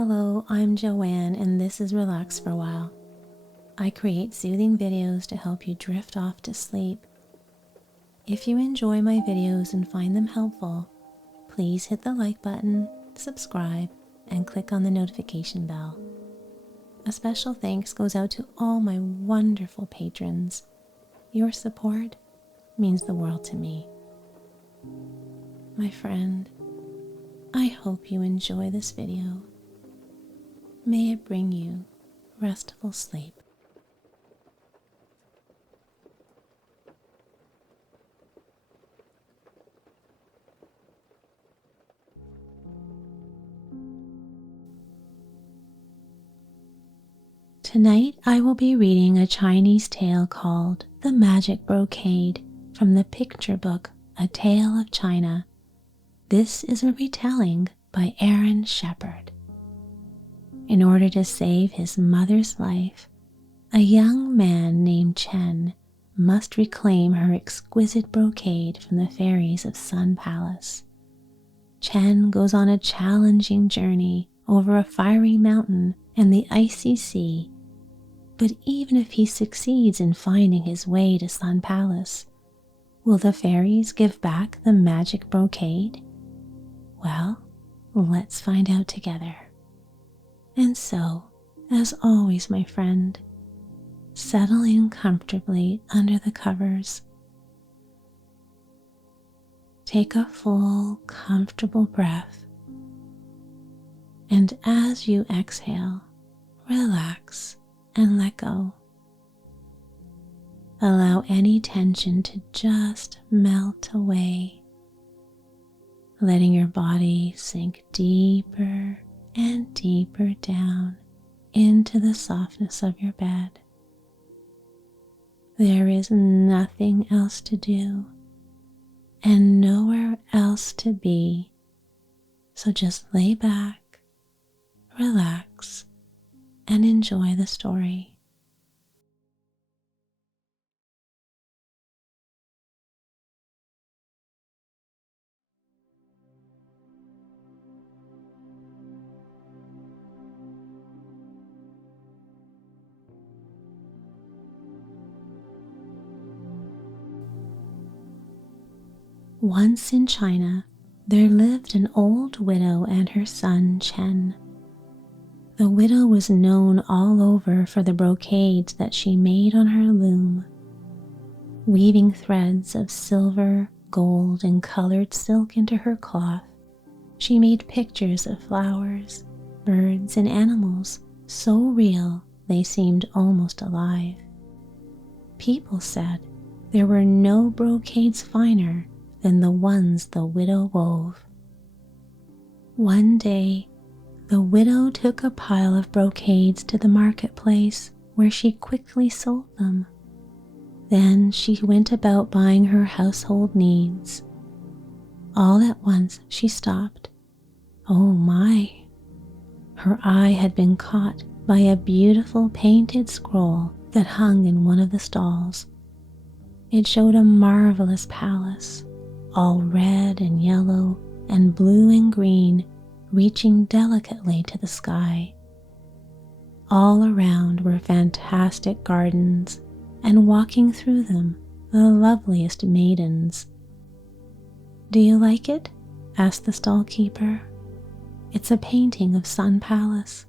Hello, I'm Joanne and this is Relax for a While. I create soothing videos to help you drift off to sleep. If you enjoy my videos and find them helpful, please hit the like button, subscribe, and click on the notification bell. A special thanks goes out to all my wonderful patrons. Your support means the world to me. My friend, I hope you enjoy this video. May it bring you restful sleep. Tonight I will be reading a Chinese tale called The Magic Brocade from the picture book A Tale of China. This is a retelling by Aaron Shepard. In order to save his mother's life, a young man named Chen must reclaim her exquisite brocade from the fairies of Sun Palace. Chen goes on a challenging journey over a fiery mountain and the icy sea, but even if he succeeds in finding his way to Sun Palace, will the fairies give back the magic brocade? Well, let's find out together. And so, as always, my friend, settle in comfortably under the covers. Take a full, comfortable breath, and as you exhale, relax and let go. Allow any tension to just melt away, letting your body sink deeper and deeper down into the softness of your bed. There is nothing else to do and nowhere else to be, so just lay back, relax, and enjoy the story. Once in China, there lived an old widow and her son Chen. The widow was known all over for the brocades that she made on her loom. Weaving threads of silver, gold, and colored silk into her cloth, she made pictures of flowers, birds, and animals so real they seemed almost alive. People said there were no brocades finer than the ones the widow wove. One day, the widow took a pile of brocades to the marketplace where she quickly sold them. Then she went about buying her household needs. All at once she stopped. Oh my! Her eye had been caught by a beautiful painted scroll that hung in one of the stalls. It showed a marvelous palace, all red and yellow and blue and green, reaching delicately to the sky. All around were fantastic gardens, and walking through them, the loveliest maidens. "Do you like it?" asked the stall-keeper. "It's a painting of Sun Palace.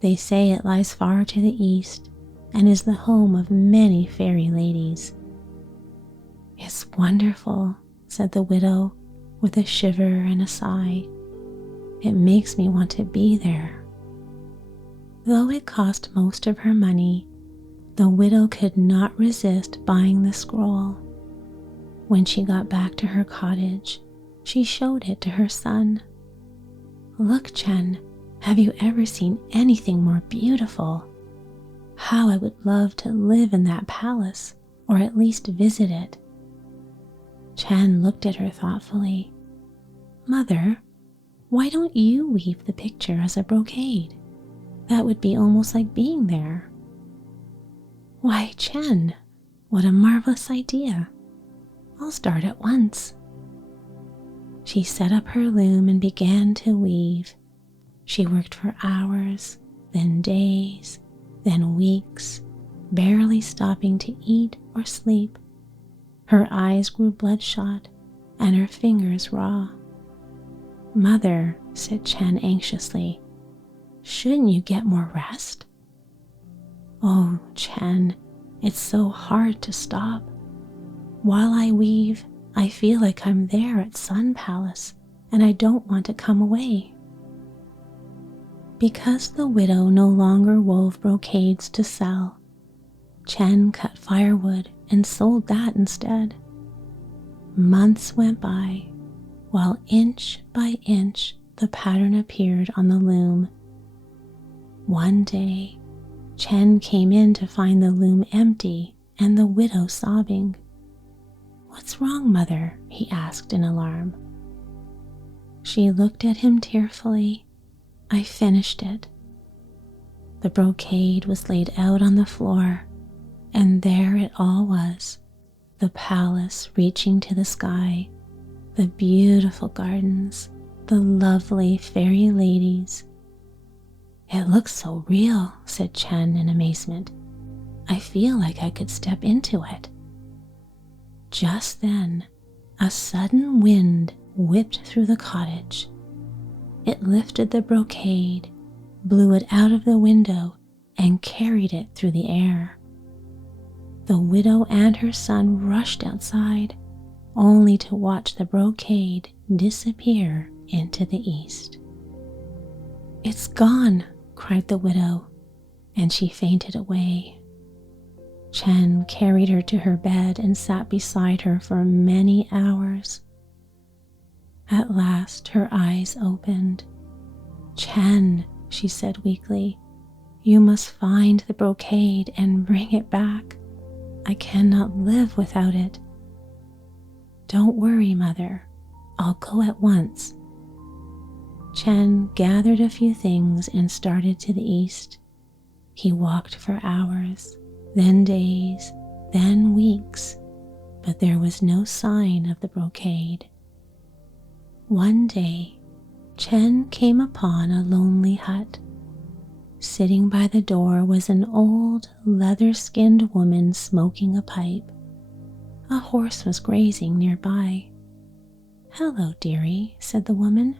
They say it lies far to the east and is the home of many fairy ladies." "It's wonderful," said the widow with a shiver and a sigh. "It makes me want to be there." Though it cost most of her money, the widow could not resist buying the scroll. When she got back to her cottage, she showed it to her son. "Look, Chen, have you ever seen anything more beautiful? How I would love to live in that palace, or at least visit it." Chen looked at her thoughtfully. "Mother, why don't you weave the picture as a brocade? That would be almost like being there." "Why, Chen, what a marvelous idea. I'll start at once." She set up her loom and began to weave. She worked for hours, then days, then weeks, barely stopping to eat or sleep. Her eyes grew bloodshot and her fingers raw. "Mother," said Chen anxiously, "shouldn't you get more rest?" "Oh, Chen, it's so hard to stop. While I weave, I feel like I'm there at Sun Palace, and I don't want to come away." Because the widow no longer wove brocades to sell, Chen cut firewood and sold that instead. Months went by, while inch by inch the pattern appeared on the loom. One day, Chen came in to find the loom empty and the widow sobbing. "What's wrong, mother?" he asked in alarm. She looked at him tearfully. "I finished it." The brocade was laid out on the floor, and there it all was, the palace reaching to the sky, the beautiful gardens, the lovely fairy ladies. "It looks so real," said Chen in amazement. "I feel like I could step into it." Just then, a sudden wind whipped through the cottage. It lifted the brocade, blew it out of the window, and carried it through the air. The widow and her son rushed outside, only to watch the brocade disappear into the east. "It's gone," cried the widow, and she fainted away. Chen carried her to her bed and sat beside her for many hours. At last her eyes opened. "Chen," she said weakly, "you must find the brocade and bring it back. I cannot live without it." "Don't worry, mother. I'll go at once." Chen gathered a few things and started to the east. He walked for hours, then days, then weeks, but there was no sign of the brocade. One day, Chen came upon a lonely hut. Sitting by the door was an old, leather-skinned woman smoking a pipe. A horse was grazing nearby. "Hello, dearie," said the woman.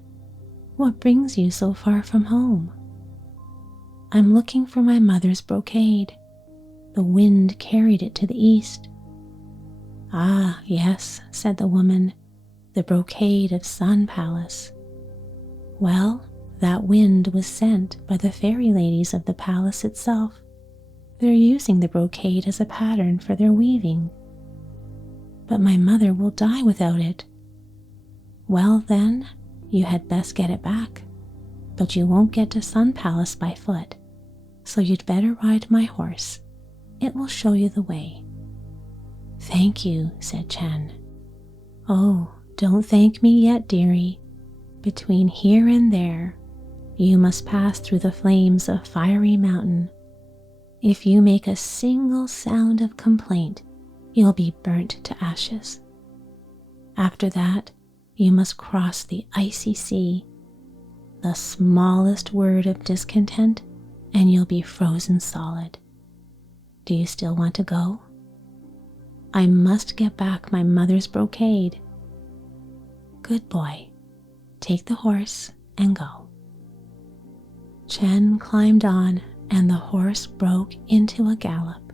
"What brings you so far from home?" "I'm looking for my mother's brocade. The wind carried it to the east." "Ah, yes," said the woman, "the brocade of Sun Palace. Well, that wind was sent by the fairy ladies of the palace itself. They're using the brocade as a pattern for their weaving." "But my mother will die without it." "Well then, you had best get it back, but you won't get to Sun Palace by foot, so you'd better ride my horse. It will show you the way." "Thank you," said Chen. "Oh, don't thank me yet, dearie. Between here and there, you must pass through the flames of Fiery Mountain. If you make a single sound of complaint, you'll be burnt to ashes. After that, you must cross the icy sea. The smallest word of discontent, and you'll be frozen solid. Do you still want to go?" "I must get back my mother's brocade." "Good boy. Take the horse and go." Chen climbed on, and the horse broke into a gallop.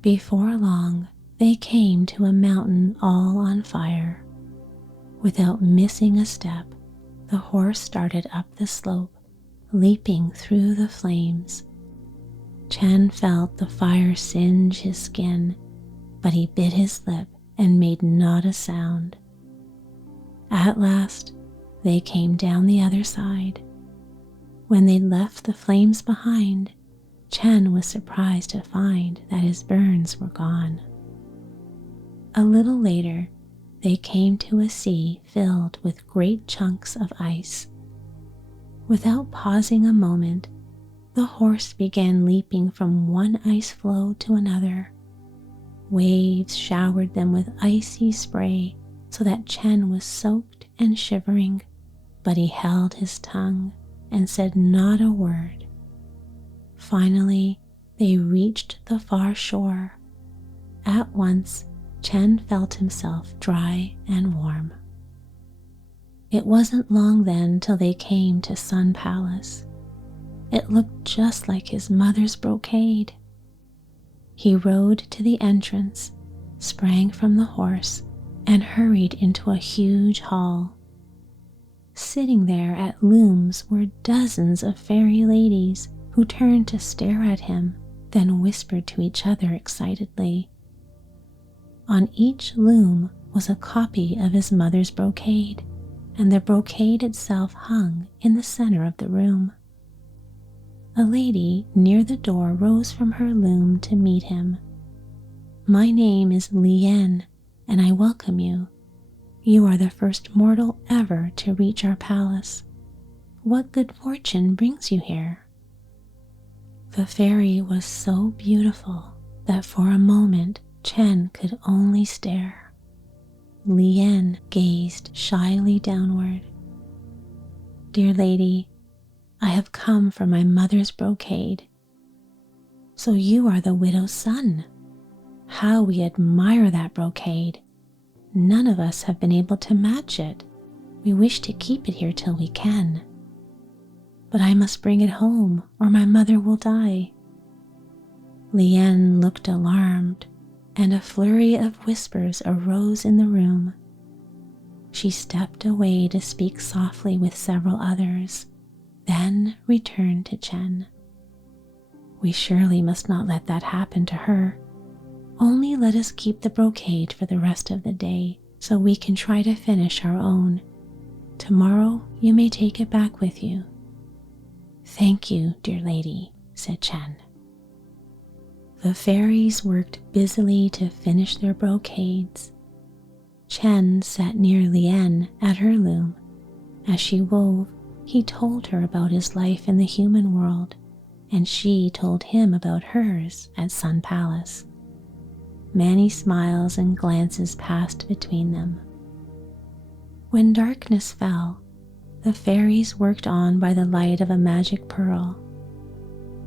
Before long, they came to a mountain all on fire. Without missing a step, the horse started up the slope, leaping through the flames. Chen felt the fire singe his skin, but he bit his lip and made not a sound. At last, they came down the other side. When they left the flames behind, Chen was surprised to find that his burns were gone. A little later, they came to a sea filled with great chunks of ice. Without pausing a moment, the horse began leaping from one ice floe to another. Waves showered them with icy spray so that Chen was soaked and shivering, but he held his tongue and said not a word. Finally, they reached the far shore. At once, Chen felt himself dry and warm. It wasn't long then till they came to Sun Palace. It looked just like his mother's brocade. He rode to the entrance, sprang from the horse, and hurried into a huge hall. Sitting there at looms were dozens of fairy ladies who turned to stare at him, then whispered to each other excitedly. On each loom was a copy of his mother's brocade, and the brocade itself hung in the center of the room. A lady near the door rose from her loom to meet him. "My name is Lien, and I welcome you. You are the first mortal ever to reach our palace. What good fortune brings you here?" The fairy was so beautiful that for a moment Chen could only stare. Lien gazed shyly downward. "Dear lady, I have come for my mother's brocade." "So you are the widow's son. How we admire that brocade. None of us have been able to match it. We wish to keep it here till we can. But I must bring it home or my mother will die." Lien looked alarmed, and a flurry of whispers arose in the room. She stepped away to speak softly with several others, then returned to Chen. "We surely must not let that happen to her. Only let us keep the brocade for the rest of the day so we can try to finish our own. Tomorrow you may take it back with you." "Thank you, dear lady," said Chen. The fairies worked busily to finish their brocades. Chen sat near Lien at her loom. As she wove, he told her about his life in the human world, and she told him about hers at Sun Palace. Many smiles and glances passed between them. When darkness fell, the fairies worked on by the light of a magic pearl.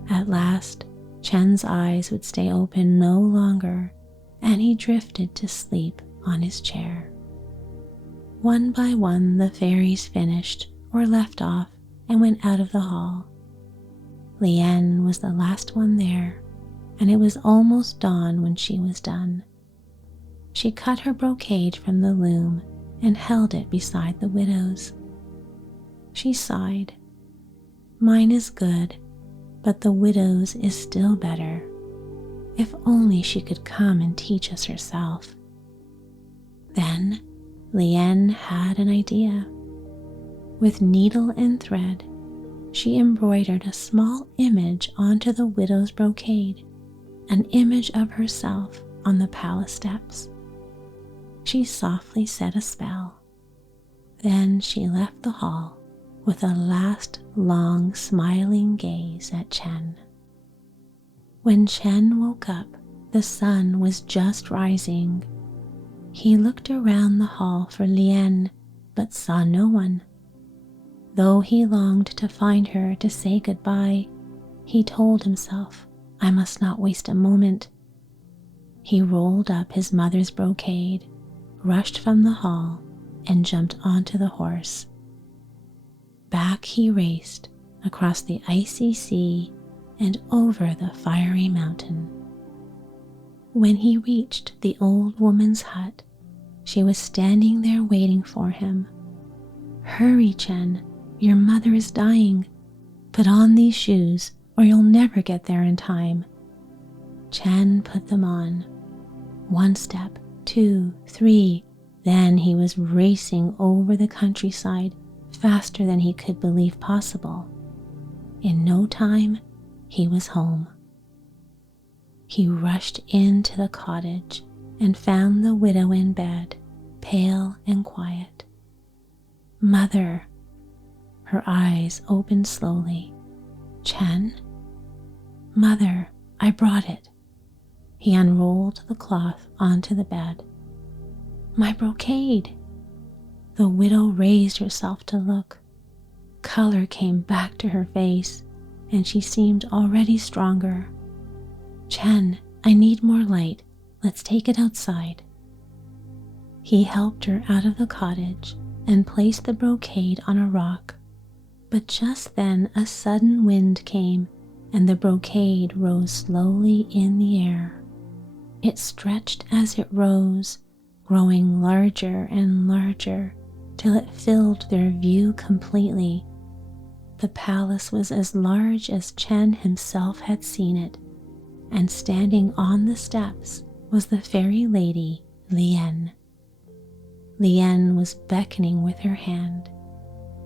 At last, Chen's eyes would stay open no longer, and he drifted to sleep on his chair. One by one, the fairies finished or left off and went out of the hall. Lien was the last one there, and it was almost dawn when she was done. She cut her brocade from the loom and held it beside the widow's. She sighed. "Mine is good, but the widow's is still better. If only she could come and teach us herself." Then Lien had an idea. With needle and thread, she embroidered a small image onto the widow's brocade, an image of herself on the palace steps. She softly said a spell. Then she left the hall with a last long smiling gaze at Chen. When Chen woke up, the sun was just rising. He looked around the hall for Lien, but saw no one. Though he longed to find her to say goodbye, he told himself, "I must not waste a moment." He rolled up his mother's brocade, rushed from the hall, and jumped onto the horse. Back he raced across the icy sea and over the fiery mountain. When he reached the old woman's hut, she was standing there waiting for him. "Hurry, Chen, your mother is dying. Put on these shoes or you'll never get there in time." Chen put them on. 1 step, 2, 3, then he was racing over the countryside faster than he could believe possible. In no time, he was home. He rushed into the cottage and found the widow in bed, pale and quiet. "Mother." Her eyes opened slowly. "Chen?" "Mother, I brought it." He unrolled the cloth onto the bed. "My brocade." The widow raised herself to look. color came back to her face, and she seemed already stronger. "Chen, I need more light. Let's take it outside." He helped her out of the cottage and placed the brocade on a rock. But just then a sudden wind came, and the brocade rose slowly in the air. It stretched as it rose, growing larger and larger till it filled their view completely. The palace was as large as Chen himself had seen it, and standing on the steps was the fairy lady, Lien. Lien was beckoning with her hand.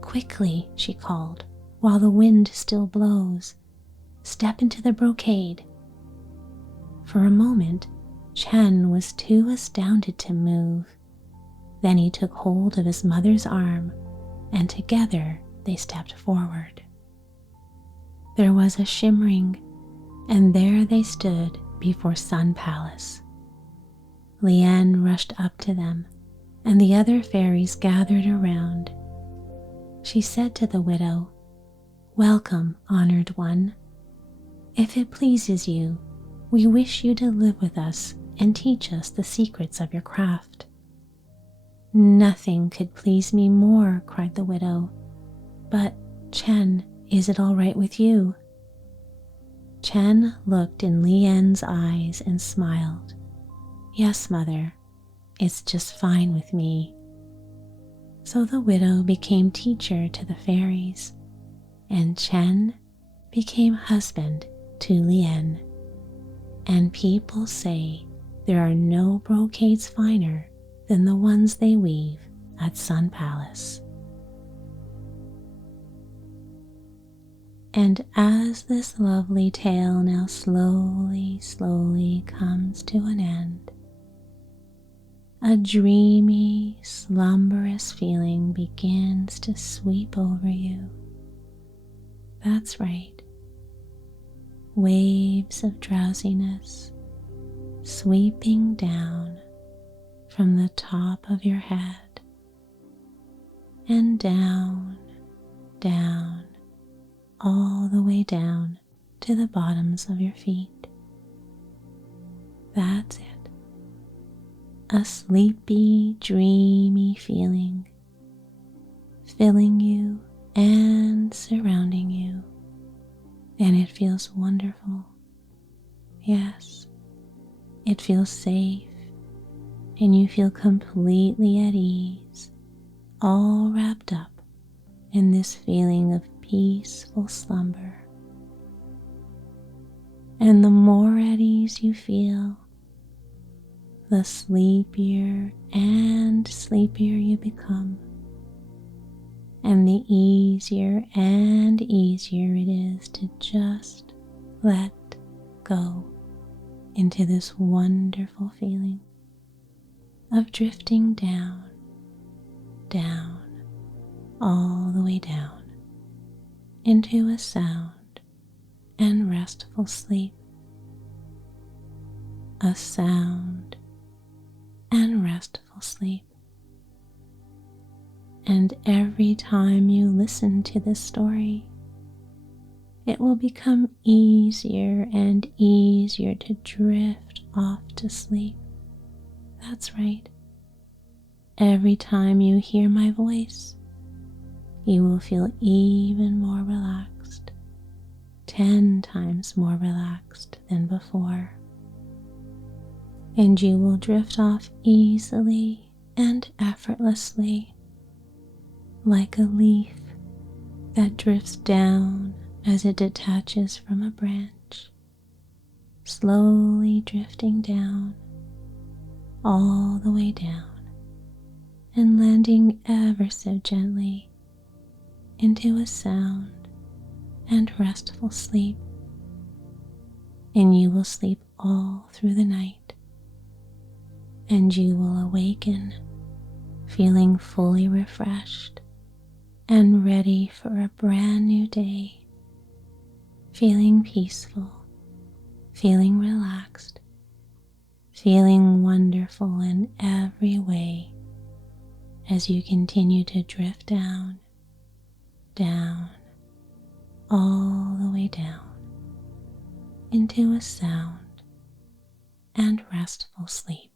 "Quickly," she called, "while the wind still blows. Step into the brocade." For a moment, Chen was too astounded to move. Then he took hold of his mother's arm, and together they stepped forward. There was a shimmering, and there they stood before Sun Palace. Lien rushed up to them, and the other fairies gathered around. She said to the widow, "Welcome, honored one. If it pleases you, we wish you to live with us and teach us the secrets of your craft." "Nothing could please me more," cried the widow. "But, Chen, is it all right with you?" Chen looked in Lien's eyes and smiled. "Yes, mother, it's just fine with me." So the widow became teacher to the fairies, and Chen became husband to Lien. And people say there are no brocades finer than the ones they weave at Sun Palace. And as this lovely tale now slowly comes to an end, a dreamy, slumberous feeling begins to sweep over you. That's right. Waves of drowsiness sweeping down from the top of your head and down, all the way down to the bottoms of your feet. That's it. A sleepy, dreamy feeling filling you and surrounding you, and it feels wonderful. Yes, it feels safe, and you feel completely at ease, all wrapped up in this feeling of peaceful slumber. And the more at ease you feel, the sleepier and sleepier you become, and the easier and easier it is to just let go into this wonderful feeling of drifting down, all the way down into a sound and restful sleep. A sound and restful sleep. And every time you listen to this story, it will become easier and easier to drift off to sleep. That's right. Every time you hear my voice, you will feel even more relaxed, 10 times more relaxed than before. And you will drift off easily and effortlessly, like a leaf that drifts down as it detaches from a branch, slowly drifting down, all the way down, and landing ever so gently into a sound and restful sleep. And you will sleep all through the night, and you will awaken feeling fully refreshed and ready for a brand new day, feeling peaceful, feeling relaxed, feeling wonderful in every way as you continue to drift down, down, all the way down into a sound and restful sleep.